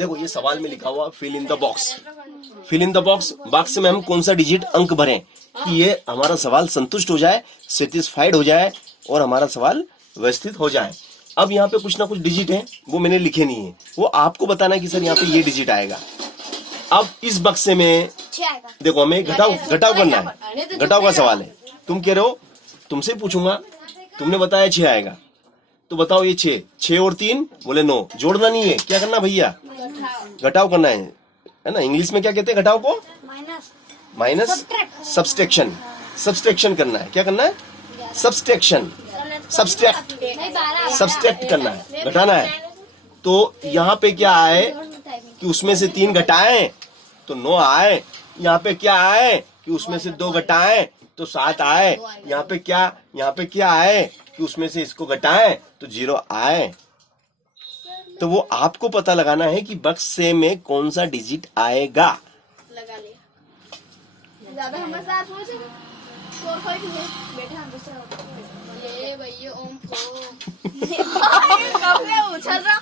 देखो ये सवाल में लिखा हुआ fill in the box. Fill in the box, box में हम कौन सा डिजिट अंक भरें कि ये हमारा सवाल संतुष्ट हो जाए, सेटिस्फाइड हो जाए और हमारा सवाल व्यवस्थित हो जाए। अब यहाँ पे कुछ ना कुछ डिजिट है वो मैंने लिखे नहीं है, वो आपको बताना है कि सर यहाँ पे ये डिजिट आएगा। अब इस बक्से में देखो हमें घटाव करना है, घटाव का सवाल है। तुम कह रहे हो, तुमसे पूछूंगा, तुमने बताया 6 आएगा, तो बताओ ये 6 और 3 बोले 9, जोड़ना नहीं है, क्या करना भैया, घटाव करना है ना। इंग्लिश में क्या कहते हैं घटाव को, माइनस सब्सट्रैक्शन, सब्सट्रैक्शन करना है। क्या करना है, सब्सट्रैक्शन, सब्सट्रैक्ट करना है, घटाना है। तो यहाँ पे क्या आए कि उसमें से 3 घटाएं तो 9 आए, यहाँ पे क्या आए कि उसमें से 2 घटाएं तो 7 आए, यहाँ पे क्या आए कि उसमें से इसको घटाएं तो 0 आए। तो वो आपको पता लगाना है कि बक्से में कौन सा डिजिट आएगा। लगा लिया। ज्यादा हमारे साथ हो जाए कोई भी है बेटा, हम दूसरा ये भैया ओम को कब से उछल रहा।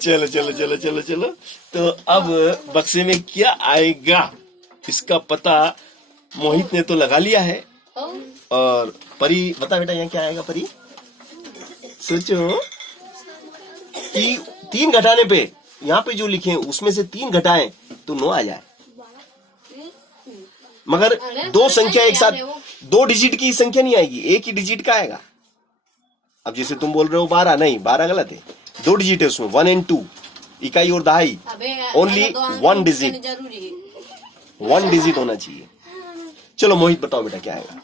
चलो चलो चलो चलो चलो, तो अब बक्से में क्या आएगा इसका पता मोहित ने तो लगा लिया है। और परी बता बेटा यहाँ क्या आएगा, परी सोचो कि 3 घटाने पे यहाँ पे जो लिखे उसमें से 3 घटाएं तो 9 आ जाए। मगर 2 संख्या एक साथ, 2 डिजिट की संख्या नहीं आएगी, एक ही डिजिट का आएगा। अब जैसे तुम बोल रहे हो 12, नहीं 12 गलत है, 2 डिजिट है उसमें, 1 and 2, इकाई और दहाई, ओनली 1 डिजिट, 1 डिजिट होना चाहिए। चलो मोहित बताओ बेटा क्या आएगा,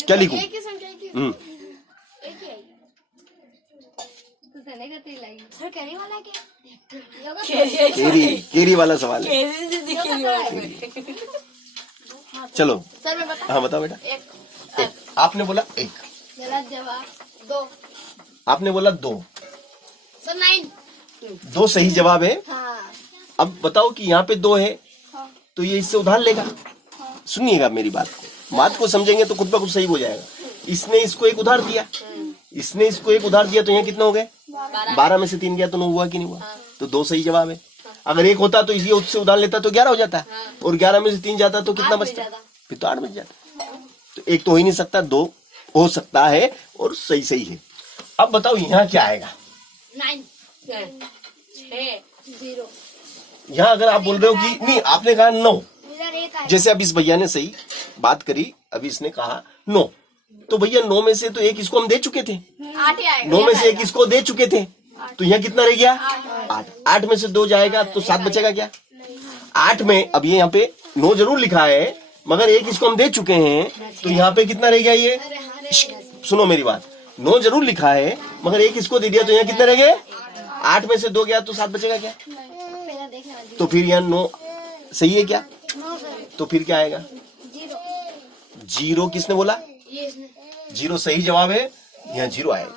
क्या लिखूं? केरी वाला सवाल है। चलो सर मैं बता, हाँ बताओ बेटा। एक आपने बोला 1, गलत जवाब 2, आपने बोला 2, सर 9, 2 सही जवाब है। हाँ अब बताओ कि यहाँ पे 2 है हाँ तो ये इससे उधार लेगा। सुनिएगा मेरी बात को समझेंगे तो खुद ब खुद सही हो जाएगा। इसने इसको 1 उधार दिया, इसने इसको 1 उधार दिया, तो यहाँ कितना हो गए, 12 में से 3 गया तो 9 हुआ कि नहीं हुआ, तो 2 सही जवाब है। अगर 1 होता तो इसी उससे उधार लेता तो 11 हो जाता, और 11 में से 3 जाता तो कितना बचता, फिर तो 8 बच जाता। तो 1 तो हो ही नहीं सकता, 2 हो सकता है और सही है। अब बताओ यहाँ क्या आएगा, 9, 6, 0। यहाँ अगर आप बोल रहे हो कि नहीं, आपने कहा 9, जैसे अब इस भैया ने सही बात करी, अभी इसने कहा 9, तो भैया 9 में से तो 1 इसको हम दे चुके थे, 9 में से 1 इसको दे चुके थे, तो यहाँ कितना रह गया, 8, 8 में से 2 जाएगा तो 7 बचेगा क्या, 8 में अब ये यहाँ पे 9 जरूर लिखा है मगर 1 इसको हम दे चुके हैं, तो यहाँ पे कितना रह गया, ये सुनो मेरी बात, 9 जरूर लिखा है मगर 1 इसको दे दिया तो यहाँ कितना रह गए, 8 में से 2 गया तो 7 बचेगा क्या, तो फिर यहाँ 9 सही है क्या, तो फिर क्या आएगा, 0 किसने बोला, 0 सही जवाब है, यहाँ 0 आएगा।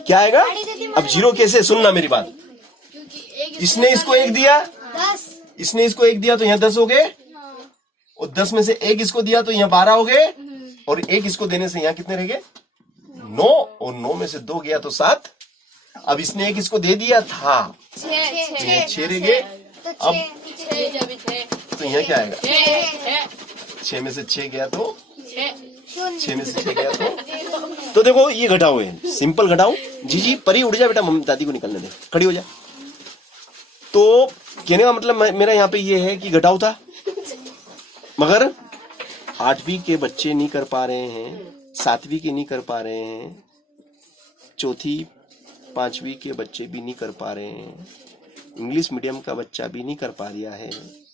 क्या आएगा, अब 0 कैसे, सुनना मेरी बात, इसने इसको 1 दिया, 10, इसने इसको 1 दिया तो यहाँ 10 हो गए, और 10 में से 1 इसको दिया तो यहाँ 12 हो गए, और 1 इसको देने से यहाँ कितने रह गए, 9, और 9 में से 2 गया तो 7। अब इसने 1 इसको दे दिया था, 6 रह गए। अब तो यहाँ क्या आएगा, 6 में से 6 गया तो 6 में से 6 गया तो देखो ये घटाओ है, सिंपल घटाओ। जी परी उठ जा बेटा, मम्मी दादी को निकलने दे, खड़ी हो जा। तो कहने का मतलब मेरा यहाँ पे ये है कि घटाओ था, मगर 8वीं के बच्चे नहीं कर पा रहे हैं, 7वीं के नहीं कर पा रहे हैं, 4थी 5वीं के बच्चे भी नहीं कर पा रहे हैं, इंग्लिश मीडियम का बच्चा भी नहीं कर पा रहा है।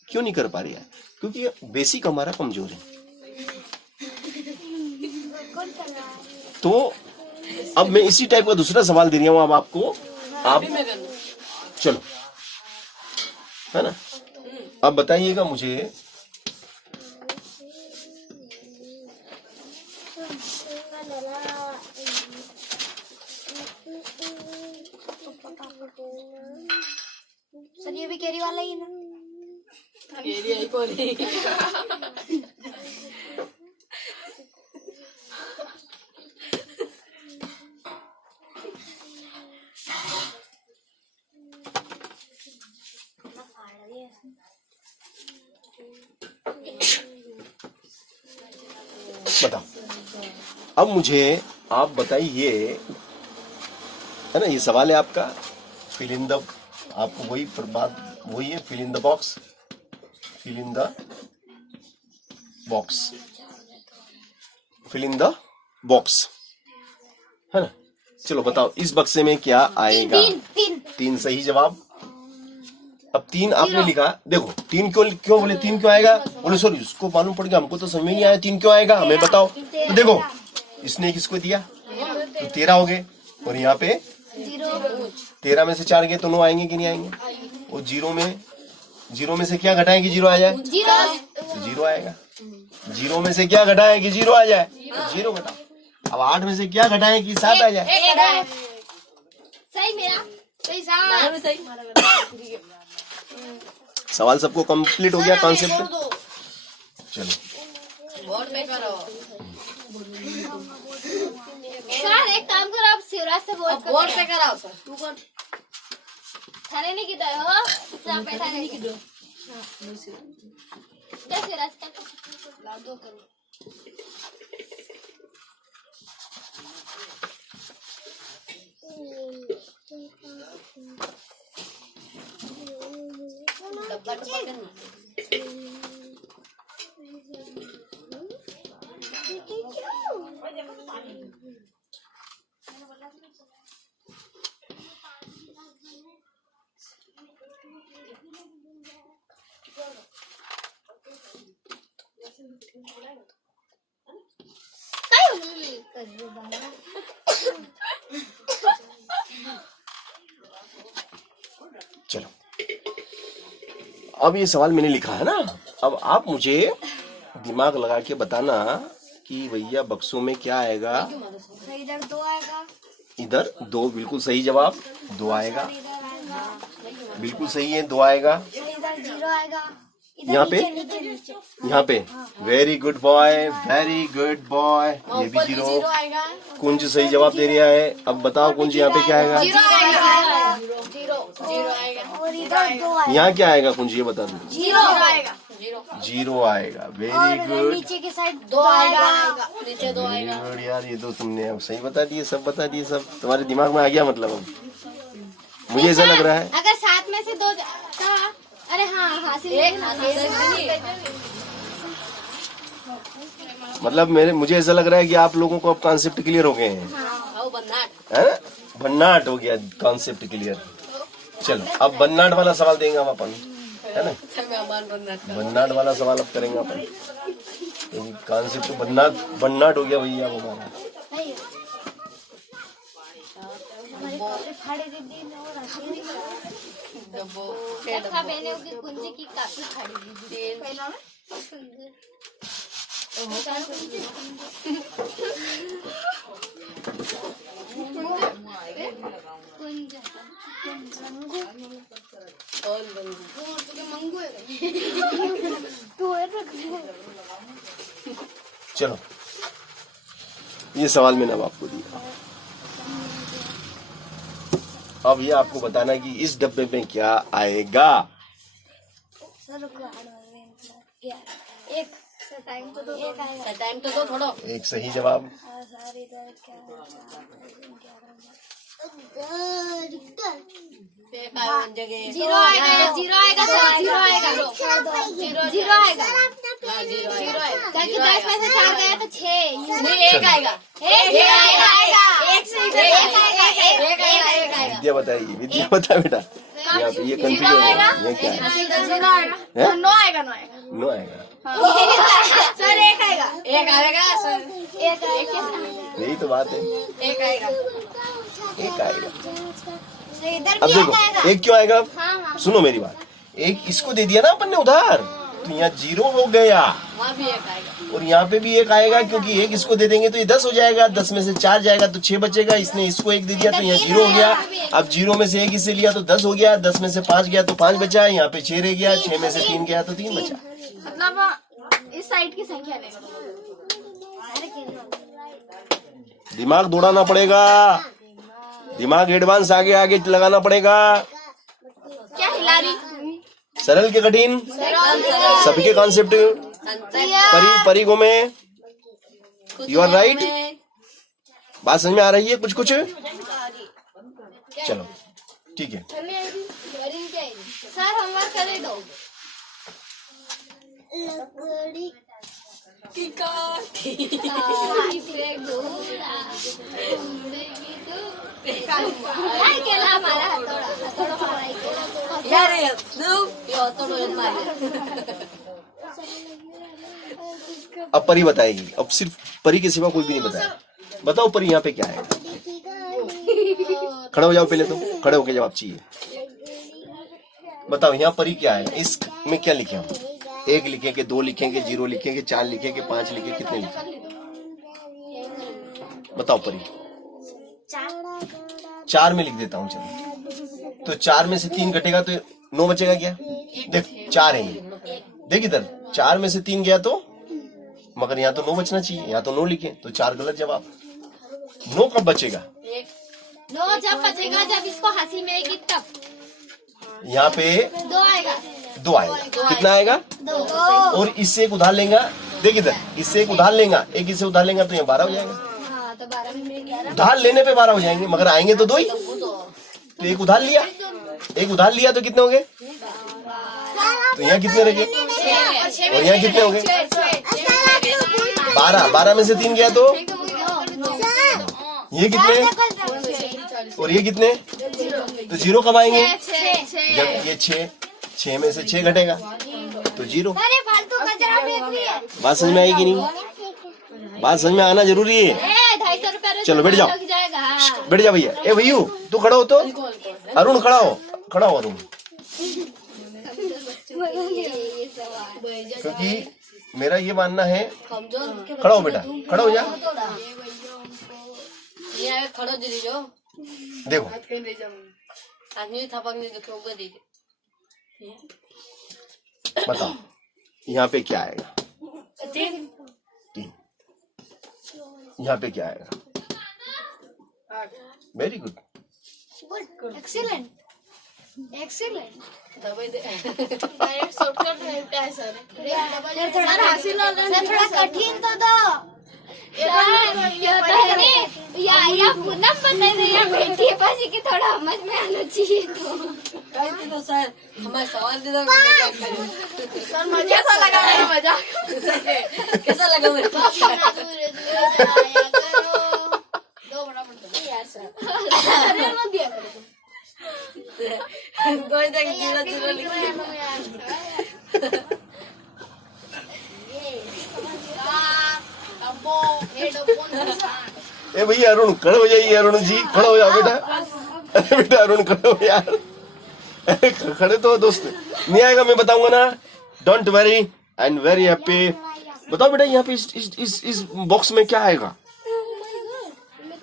क्यों नहीं कर पा रहा है, क्योंकि बेसिक हमारा कमजोर है। तो अब मैं इसी टाइप का दूसरा सवाल दे रहा हूं अब आपको, आप चलो है ना, अब बताइएगा मुझे, सर ये भी कैरी वाला ही है ना, केरी आई कोरी। बताओ। अब मुझे आप बताइए, है ना, ये सवाल है आपका, फिल इन द, आपको वही बात वही है, fill in the box, fill in the box, fill in the box, है ना। चलो बताओ इस बक्से में क्या आएगा? तीन सही जवाब। अब 3 आपने लिखा, देखो 3 क्यों बोले 3 क्यों आएगा? बोले सर उसको मालूम पड़ गया, हमको तो समझ में नहीं आया 3 क्यों आएगा, हमें बताओ। तो देखो इसने किसको दिया तो 13 हो गए, और यहाँ पे 13 में से 4 गए तो 9 आएंगे कि नहीं आएंगे? और 0 में से क्या घटाएं कि 0 आ जाए? 0 आएगा। 0 में से क्या घटाएं कि 0 आ जाए? 0 घटा। अब 8 में से क्या घटाएं कि 7 आ जाए? सही मेरा सही साहब सही। सवाल सबको कंप्लीट हो गया कॉन्सेप्ट? चलो वोट पे करो। सर एक काम करो, आप शिवराज से वोट वोट पे कराओ सर। तू कर थाने नहीं किधर हो जहाँ पे थाने की दो क्या शिवराज का ला दो करो। डब्बा पकड़ना। चलो अब ये सवाल मैंने लिखा है ना, अब आप मुझे दिमाग लगा के बताना कि भैया बक्सों में क्या आएगा। इधर 2 आएगा, इधर 2 बिल्कुल सही जवाब, 2 आएगा, इधर आएगा, बिल्कुल सही है, 2 आएगा। इधर 0 आएगा, यहाँ पे नीचे यहाँ पे very good boy, very good boy, ये भी 0। 0 आएगा। कुंज सही जवाब दे रहा है। अब बताओ कुंज यहाँ पे क्या आएगा? 0 आएगा, 0 आएगा। और इधर 2 आएगा, यहाँ क्या आएगा कुंज, ये बता दो। 0 आएगा, 0 आएगा, वेरी गुड, नीचे की साइड 2 आएगा, नीचे 2 वेरी आएगा। गुड। यार ये तो तुमने अब सही बता दिए, सब बता दिए, सब तुम्हारे दिमाग में आ गया मतलब। अब मुझे ऐसा लग रहा है, अगर 7 में से 2 अरे हाँ हासिल मतलब मुझे ऐसा लग रहा है कि आप लोगों को अब कॉन्सेप्ट क्लियर हो गए हैं, आओ बन्नाट। है? भन्नाट हो गया कॉन्सेप्ट क्लियर। चलो अब भन्नाट वाला सवाल देंगे हम अपन, है ना। मेहमान बन्नाट का। भन्नाट वाला सवाल अब करेंगे अपन, क्योंकि कॉन्सेप्ट भन्नाट हो गया भैया वो हमारा। डब्बो रखा मैंने उसकी कुंजी की काफी खड़ी दीदी पहला में कुंज और मंगू है तू है चलो ये सवाल मैंने अब आपको दिया, अब ये आपको बताना है कि इस डब्बे में क्या आएगा। एक टाइम तो दो, एक आएगा, टाइम तो दो थोड़ा। एक सही जवाब, एक आएगा जगह। 0 आएगा, 0 आएगा सर, 0 आएगा, 0 आएगा, 0 आएगा। क्योंकि 10 में से 4 गया तो 6 नहीं, एक आएगा। एक आएगा, एक से इधर एक आएगा। विद्या बताइए, विद्या बता बेटा, यहाँ पे ये कंफ्यूज हो गया, ये क्या है? 0 आएगा, हैं? 9 आएगा, 9 आएगा 9 आएगा, सर, 1 आएगा, एक आएगा सर। 1 आएगा, यही तो बात है, एक आएगा। 1 आएगा। इधर अब भी देखो आएगा। 1 क्यों आएगा? हाँ, सुनो मेरी बात, 1 इसको दे दिया ना अपन ने उधार, तो यहाँ 0 हो गया, वहाँ भी एक आएगा। और यहाँ पे भी 1 आएगा, क्योंकि 1 इसको दे देंगे तो ये 10 हो जाएगा, 10 में से 4 जाएगा तो 6 बचेगा, इसने इसको 1 दे दिया तो यहाँ 0 हो गया। अब 0 में से 1 इससे लिया तो 10 हो गया, 10 में से 5 गया तो 5 बचा, यहाँ पे 6 रह गया, 6 में से 3 गया तो 3 बचा। मतलब इस साइड की संख्या ले दिमाग दौड़ाना पड़ेगा, दिमाग एडवांस आगे आगे लगाना पड़ेगा। क्या हिला रही? सरल के कठिन सबके कॉन्सेप्ट, परी घूमे यू आर राइट। बात समझ में आ रही है कुछ कुछ? चलो ठीक है। सर होमवर्क करे दो। लकड़ी यार ये तो अब परी बताएगी। अब सिर्फ परी के सिवा कोई भी नहीं बताएगा। बताओ परी यहाँ पे क्या है? खड़े हो जाओ पहले, तो खड़े होके जवाब चाहिए। बताओ यहाँ परी क्या है? इसमें क्या लिखे हम? 1 लिखेंगे, 2 लिखेंगे, 0 लिखेंगे, 4 लिखेंगे, 5 लिखेंगे, कितने लिखेंगे? बताओ परी। 4 में लिख देता हूँ। चलो तो 4 में से 3 घटेगा तो 9 बचेगा क्या? देख 4 है ये। देख इधर 4 में से 3 गया तो, मगर यहाँ तो 9 बचना चाहिए। यहाँ तो 9 लिखे तो 4 गलत जवाब। 9 कब बचेगा? 9 जब बचेगा जब इसको हंसी में आएगी तब। यहाँ पे 2 आएगा। 2 आएगा। कितना आएगा? 2। और इससे एक उधार लेगा। देख इधर, इससे एक उधार लेगा, एक इससे उधार लेगा तो यहाँ 12 हो जाएगा। हाँ तो 12 में 11। उधार लेने पे 12 हो जाएंगे, मगर आएंगे तो 2 ही। तो एक उधार लिया, एक उधार लिया तो कितने हो गए? तो यहाँ कितने रह गए? और यहाँ कितने हो गए? 12 में से 3 गया तो ये कितने? और ये कितने? तो 0 कब आएंगे? जब ये 6 में से 6 घटेगा तो 0। अरे फालतू कचरा फेंक रही है। बात समझ में आएगी नहीं? बात समझ में आना जरूरी है। 250 रुपए। चलो बैठ जाओ, बैठ जा भैया। ए भैयू तू खड़ा हो तो। अरुण खड़ा हो, खड़ा हो अरुण, क्योंकि मेरा ये मानना है। खड़ा हो बेटा, खड़ा हो जा। खड़ो दीदी जो देखो आदमी थपक नहीं तो क्यों दीदी। बताओ यहाँ पे क्या आएगा? 3। यहाँ पे क्या आएगा? Very good, excellent excellent. थोड़ा कठिन तो दो। या पूनम बता रही है बेटी है पास की, थोड़ा समझ में आना चाहिए। तो सर हमारे सवाल दे दो। सर कैसा लगा मेरा मजाक? कैसा लगा मेरा? 2 बड़ा यार सर मत दिया करो। कोई तक 0 लिख ए भैया अरुण खड़े हो जाइए। अरुण जी खड़े हो जाओ बेटा। अरे बेटा अरुण खड़े हो यार। अरे खड़े तो दोस्त, नहीं आएगा मैं बताऊंगा ना। Don't worry, I am very happy. बताओ बेटा यहाँ पे इस बॉक्स में क्या आएगा?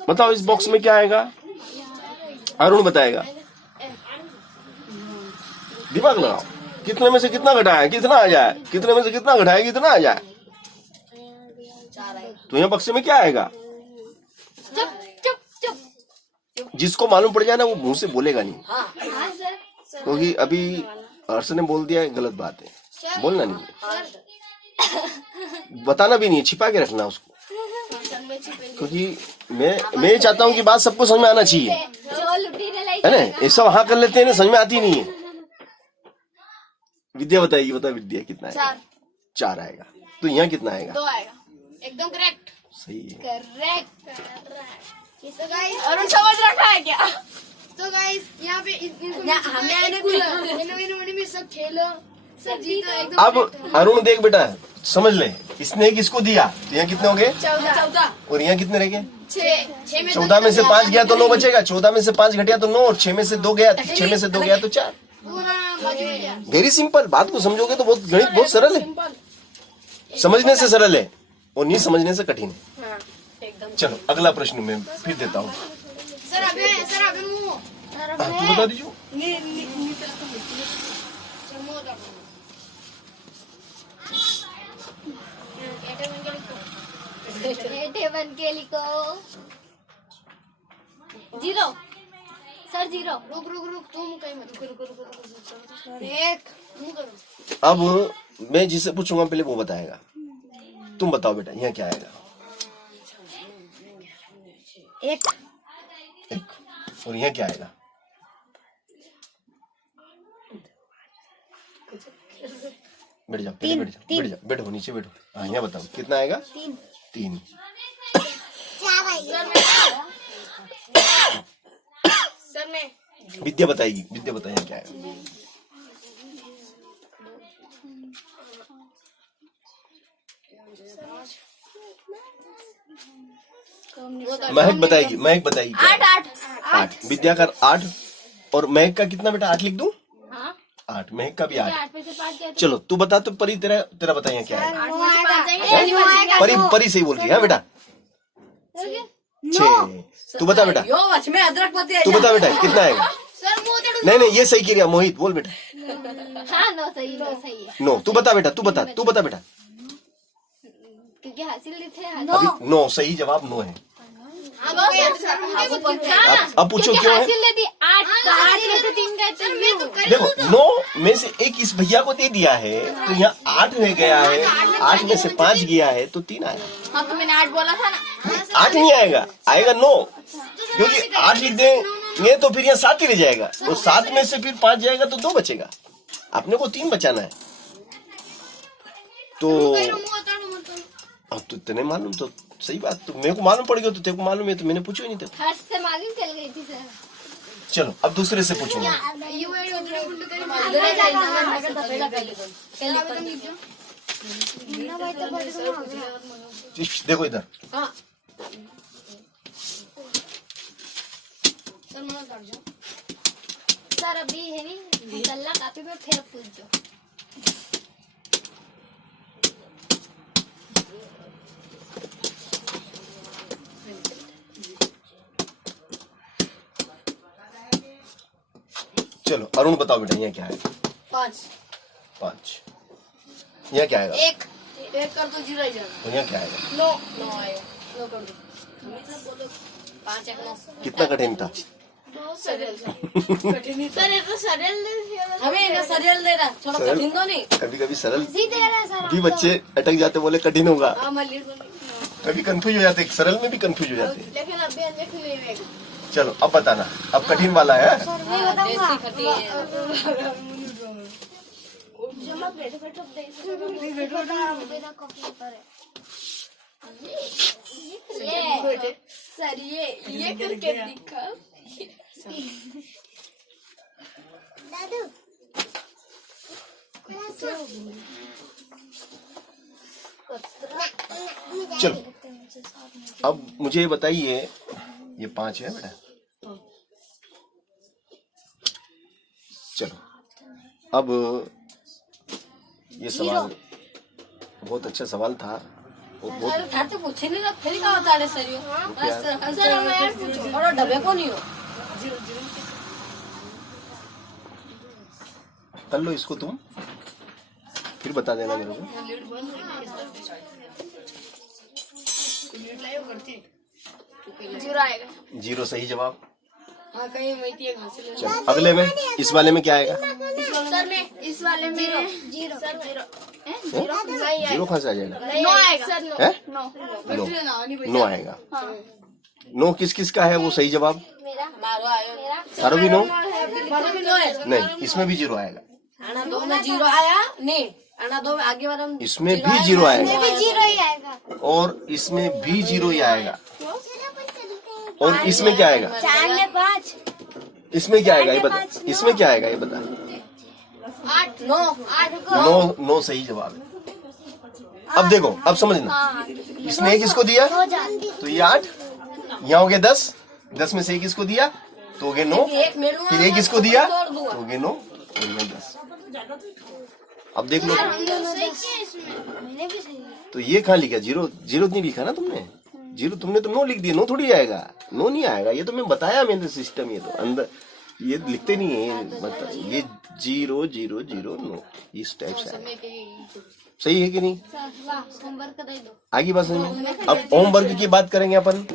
बताओ इस बॉक्स में क्या आएगा? अरुण बताएगा। दिमाग लगाओ, कितने में से कितना घटाया कितना आ जाए, कितने में से कितना घटाया कितना आ जाए। तो यहाँ बक्से में क्या आएगा? चुप चुप चुप। जिसको मालूम पड़ जाए ना वो मुंह से बोलेगा नहीं, हाँ सर। क्योंकि अभी हर्ष ने बोल दिया है, गलत बात है, बोलना नहीं, बताना भी नहीं, छिपा के रखना उसको, क्योंकि मैं चाहता हूँ कि बात सबको समझ में आना चाहिए, है ना। ऐसा वहां कर लेते हैं ना, समझ में आती नहीं है। विद्या बताएगी, बता विद्या कितना आएगा? 4 आएगा। तो यहाँ कितना आएगा? 2 आएगा। एकदम करेक्ट, सही है, करेक्ट। अरुण समझ रखा है क्या? तो गाइस यहाँ पे हमें सब खेलो सब जीतो एकदम। अब अरुण देख बेटा, समझ ले, इसने किसको दिया तो यहाँ कितने हो गए? 14 और यहाँ कितने रह गए? 6 में 14 में से 5 गया तो 9 बचेगा, 14 में से 5 घटिया तो 9, और 6 में से 2 गया, 6 में से 2 गया तो 4। वेरी सिंपल, बात को समझोगे तो बहुत गणित बहुत सरल है, समझने से सरल है और नहीं समझने से कठिन है। चलो अगला प्रश्न मैं फिर देता हूँ। तू बता दीजिए। बन के लिखो 0 सर 0। रुक तुम कहीं मत रुक। 1 अब मैं जिसे पूछूंगा पहले वो बताएगा। तुम बताओ बेटा यहाँ क्या आएगा? एक एक। और यहाँ क्या आएगा? बैठ जाओ, पहले बैठ जाओ, बैठ जाओ, बैठो, नीचे बैठो। हाँ, यहाँ बताओ कितना आएगा? 3। सर मैं विद्या बताएगी, विद्या बताइए क्या है? महक बताएगी, महक बताएगी क्या है? 8। विद्या का 8 और महक का कितना बेटा? 8 लिख दूं? 8। महक का भी 8। 8 में से 5 गया चलो तू बता, तो परी तेरा तेरा बताइए क्या है? 8 में से 5 जाएंगे। परी परी सही बोल रही है हाँ बेटा। 6। तू बता बेटा, यो वच में अदरक पत्ती तू बता बेटा कितना आएगा? सर मुंह चढ़ नहीं नहीं, ये सही किया मोहित, बोल बेटा। हाँ 9 सही है 9। तू बता बेटा, तू बता बेटा। क्योंकि हासिल थे अभी 9 सही जवाब 9 है। अब पूछो क्यों है? हासिल दी 8 में से 3 गए थे। देखो 9 में से 1 इस भैया को दे दिया है, तो यहाँ 8 में गया है, 8 में से 5 गया है तो 3 आया। हाँ तो मैंने 8 बोला था ना। 8 नहीं आएगा, आएगा 9, क्योंकि 8 लिख देंगे तो फिर यहाँ 7 ही रह जाएगा, तो 7 में से फिर 5 जाएगा तो 2 बचेगा। अपने को 3 बचाना है। तो अब तो तेने मालूम, तो सही बात, तो मेरे को मालूम पड़ गया, तो तेरे को मालूम है तो मैंने पूछा ही नहीं था। हर्ष से मालूम चल गई थी सर। चलो अब दूसरे से पूछूंगा। देखो इधर, हाँ सर अभी है नहीं गल्ला कापी में फिर पूछ दो। चलो अरुण बताओ बेटा यहाँ क्या है? 5। यहाँ क्या आएगा? 1 कर दो 0 ही जाना। तो यहाँ क्या आएगा? 9 आएगा। 9 कर दो 5 1 9। कितना कठिन था? सर ये तो सरल हमें ना सरल दे रहा, थोड़ा सरल? कठिन तो नहीं। कभी कभी सरल दे रहा है सर। भी बच्चे अटक जाते, बोले कठिन होगा। हाँ मैं लीड कभी कंफ्यूज हो जाते, सरल में भी कंफ्यूज हो जाते। लेकिन अभी लिख लेंगे। चलो अब बताना, अब कठिन वाला है। देसी खटी है। जमा बैठो बैठो ये सर ये करके दिखा दादू। चलो अब मुझे बताइए, ये 5 है बेटा। चलो अब ये सवाल बहुत अच्छा सवाल था, और बहुत अरे था तो पूछे नहीं ना, फिर क्या होता है सर? यो सर मैं पूछो और डबे को नहीं हो। कर लो इसको तुम, फिर बता देना मेरे को। 0 आएगा। 0 सही जवाब। हाँ कहीं वही एक हासिल है। चलो अगले में, इस वाले में क्या आएगा? सर में इस वाले में 0 सर 0 0 कहाँ से आ जाएगा? 9 आएगा सर। है? 9 9 आएगा। 9 किस किस का है वो सही जवाब? मेरा मारो आयो सारो भी 9? मारो भी 9 है। नहीं, इसमें भी 0 आएगा। आना 2 में 0 आया नहीं, आना 2 में आगे वाला इसमें भी 0 आएगा, 0 ही आएगा। और इसमें भी 0 ही आएगा। और इसमें क्या आएगा? 4 में 5 इसमें क्या आएगा ये बता, इसमें क्या आएगा ये बता। 8 9 8 को 9 सही जवाब है। अब देखो, अब समझना, इसने 1 इसको दिया तो ये 8, यहाँ हो गया 10, 10 में से 1 इसको दिया तो हो गए 9, फिर 1 इसको दिया तो हो गए 9, हो गए 10। अब देख लो, मैंने भी सही तो ये कहाँ लिखा? 0 नहीं लिखा ना तुमने? 0 तुमने तो 9 लिख दिया, 9 थोड़ी आएगा, 9 नहीं आएगा। ये तो मैं बताया, मैंने सिस्टम, ये तो अंदर ये लिखते नहीं है, मतलब ये 0 0 0 9 इस टाइप से आएगा। सही है कि नहीं? होमवर्क दे दो। आगे बात समझ में। अब होमवर्क की बात करेंगे अपन।